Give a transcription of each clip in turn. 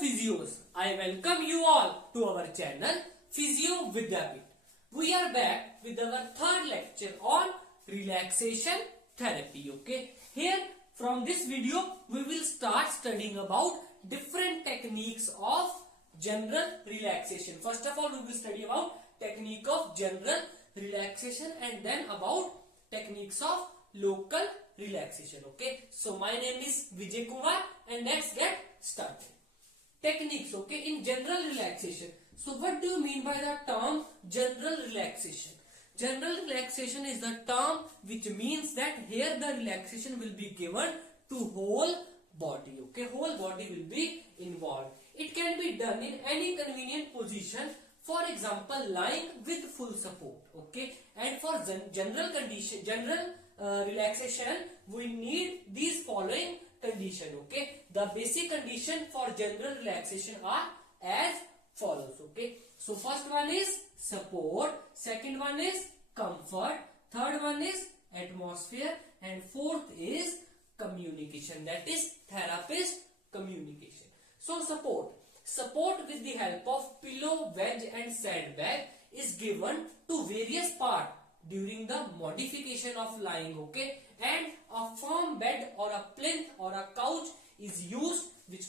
Physios, I welcome you all to our channel Physiotherapy. We are back with our third lecture on relaxation therapy. Okay, here from this video we will start studying about different techniques of general relaxation. First of all, we will study about technique of general relaxation and then about techniques of local relaxation. Okay, so my name is Vijay Kumar and let's get started. Techniques, okay, in general relaxation. So what do you mean by the term general relaxation? General relaxation is the term which means that here the relaxation will be given to whole body. Okay, whole body will be involved. It can be done in any convenient position. For example, lying with full support. Okay, and for general relaxation, we need these following condition. Okay, the basic condition for general relaxation are as follows. Okay, so first one is support, second one is comfort, third one is atmosphere, and fourth is communication, that is therapist communication. So support with the help of pillow, wedge and sandbag is given to various parts during the modification of lying. Okay, and a firm bed or a plinth or a couch is used which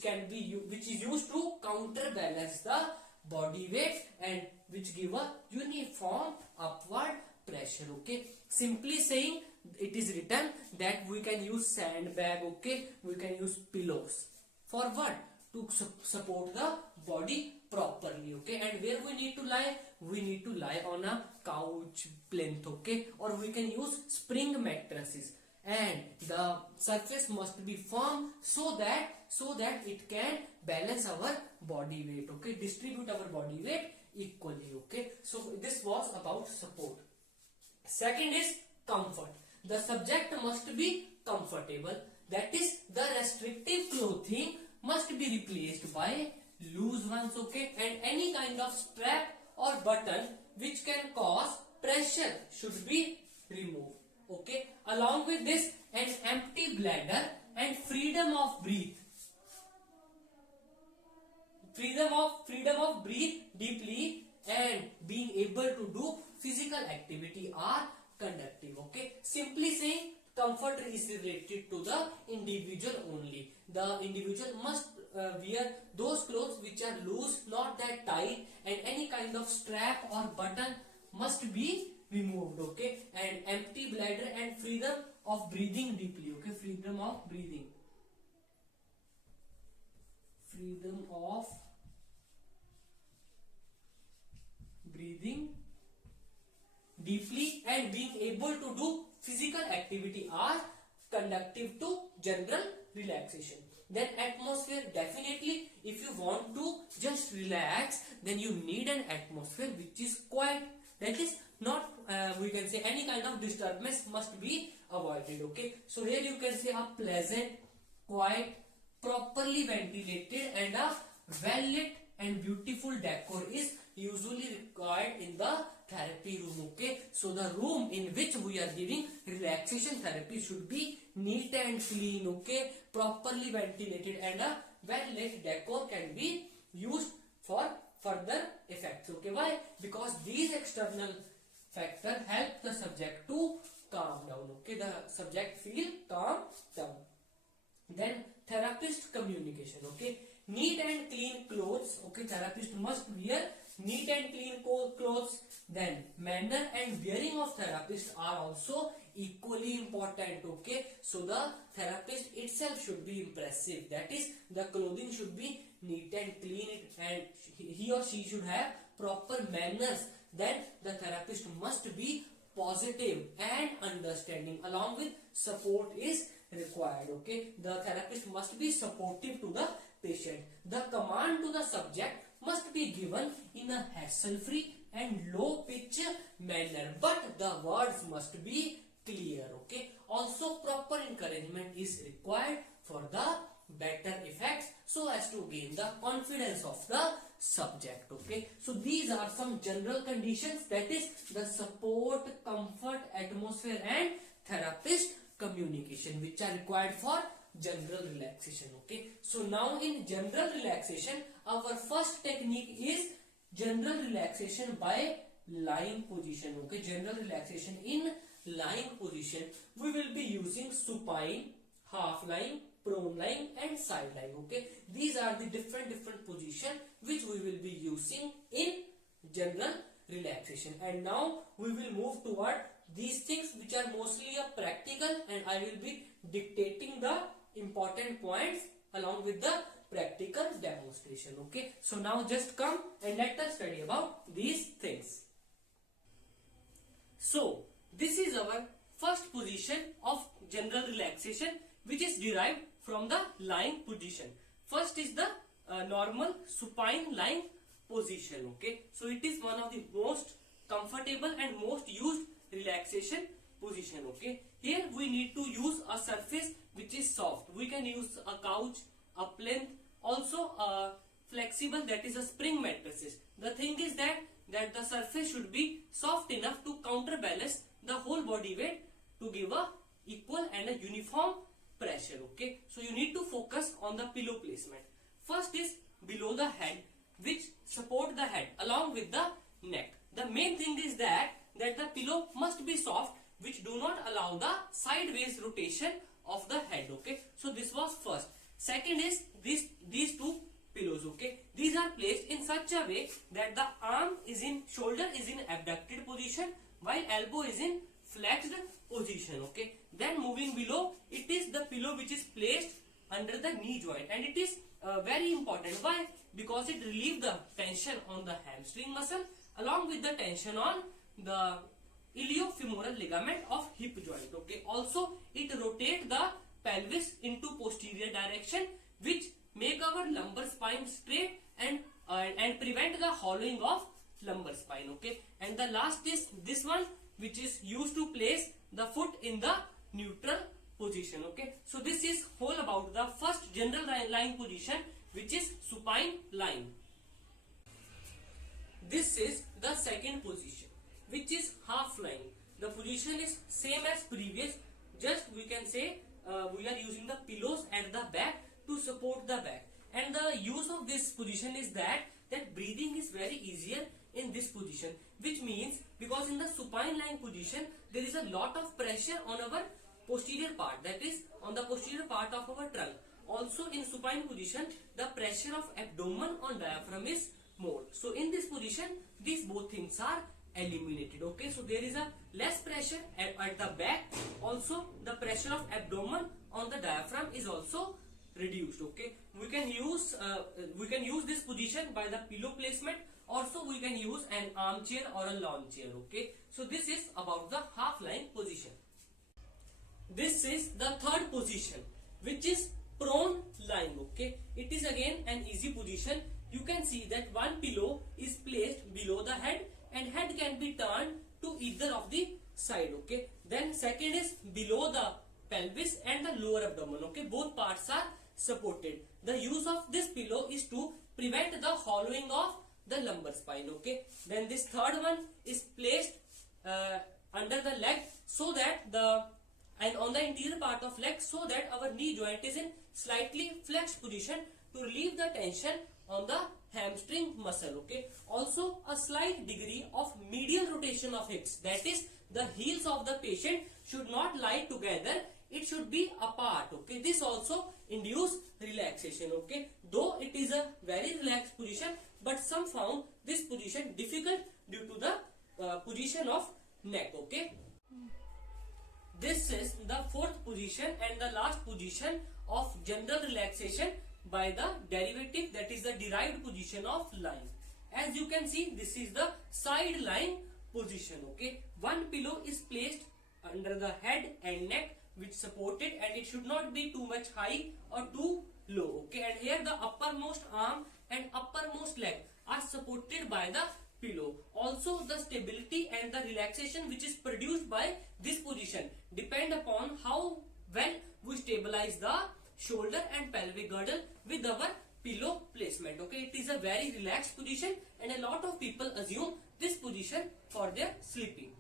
is used to counterbalance the body weight and which give a uniform upward pressure. Okay, simply saying, it is written that we can use sandbag. Okay, we can use pillows for what? To support the body properly. Okay, and where we need to lie? We need to lie on a couch, plinth. Okay, or we can use spring mattresses, and the surface must be firm so that it can balance our body weight. Okay, distribute our body weight equally. Okay, so this was about support. Second is comfort. The subject must be comfortable, that is the restrictive clothing must be replaced by loose ones. Okay, and any kind of strap or button which can cause pressure should be removed. Okay, along with this, an empty bladder and freedom of breathe deeply and being able to do physical activity are conductive. Okay, simply saying, comfort is related to the individual only. The individual must wear those clothes which are loose, not that tight, and any kind of strap or button must be removed. Okay, and empty bladder and freedom of breathing deeply. Okay, freedom of breathing deeply and being able to do physical activity are conducive to general relaxation. Then atmosphere, definitely if you want to just relax, then you need an atmosphere which is quiet, that is not we can say any kind of disturbance must be avoided. Okay, so here you can say a pleasant, quiet, properly ventilated and a well lit and beautiful decor is usually required in the therapy room. Okay, so the room in which we are giving relaxation therapy should be neat and clean. Okay, properly ventilated and a well lit decor can be used for further effects. Okay, why? Because these external factors help the subject to calm down. Okay, the subject feel calm down. Then therapist communication. Okay, neat and clean clothes. Okay, therapist must wear neat and clean clothes. Then manner and wearing of therapist are also equally important. Okay, so the therapist itself should be impressive, that is the clothing should be neat and clean and he or she should have proper manners. Then the therapist must be positive and understanding, along with support is required. Okay, the therapist must be supportive to the patient. The command to the subject must be given in a hassle-free and low-pitch manner, but the words must be clear. Okay, also proper encouragement is required for the better effects so as to gain the confidence of the subject. Okay, so these are some general conditions, that is the support, comfort, atmosphere and therapist communication which are required for general relaxation. Okay, so now in general relaxation, our first technique is general relaxation by lying position. Okay, general relaxation in lying position. We will be using supine, half lying, prone lying and side lying. Okay, these are the different position which we will be using in general relaxation. And now we will move toward these things which are mostly a practical, and I will be dictating the important points along with the practical demonstration. Okay, so now just come and let us study about these things. So this is our first position of general relaxation, which is derived from the lying position. First is the normal supine lying position. Okay, so it is one of the most comfortable and most used relaxation position. Okay, here we need to use a surface which is soft. We can use a couch, a plinth, also a flexible, that is a spring mattresses. The thing is that the surface should be soft enough to counterbalance the whole body weight to give a equal and a uniform pressure. Okay, so you need to focus on the pillow placement. First is below the head, which support the head along with the neck. The main thing is that the pillow must be soft, which do not allow the sideways rotation of the head. Okay, so this was first. Second is these two pillows. Okay, these are placed in such a way that the shoulder is in abducted position while elbow is in flexed position. Okay, then moving below, it is the pillow which is placed under the knee joint, and it is very important. Why? Because it relieves the tension on the hamstring muscle along with the tension on the iliofemoral ligament of hip joint. Okay, also it rotates the pelvis into posterior direction, which make our lumbar spine straight and prevent the hollowing of lumbar spine. Okay, and the last is this one, which is used to place the foot in the neutral position. Okay, so this is whole about the first general lying position, which is supine lying. This is the second position, which is half lying. The position is same as previous, just we can say we are using the pillows at the back to support the back. And the use of this position is that breathing is very easier in this position, which means because in the supine lying position there is a lot of pressure on our posterior part, that is on the posterior part of our trunk. Also in supine position, the pressure of abdomen on diaphragm is more. So in this position, these both things are eliminated. Okay, so there is a less pressure at the back. Also the pressure of abdomen on the diaphragm is also reduced. Okay, we can use this position by the pillow placement. Also we can use an armchair or a lawn chair. Okay, so this is about the half lying position. This is the third position, which is prone lying. Okay, it is again an easy position. You can see that one pillow is placed below the head and head can be turned to either of the side. Okay, then second is below the pelvis and the lower abdomen. Okay, both parts are supported. The use of this pillow is to prevent the hollowing of the lumbar spine. Okay, then this third one is placed under the leg, so that and on the interior part of leg, so that our knee joint is in slightly flexed position to relieve the tension on the hamstring muscle. Okay, also a slight degree of medial rotation of hips, that is the heels of the patient should not lie together, it should be apart. Okay, this also induce relaxation. Okay, though it is a very relaxed position, but some found this position difficult due to the position of neck. Okay, this is the fourth position and the last position of general relaxation by the derivative, that is the derived position of lying. As you can see, this is the side lying position. Okay, one pillow is placed under the head and neck, which supported, and it should not be too much high or too low. Okay, and here the uppermost arm and uppermost leg are supported by the pillow. Also the stability and the relaxation which is produced by this position depend upon how well we stabilize the shoulder and pelvic girdle with our pillow placement. Okay, it is a very relaxed position and a lot of people assume this position for their sleeping.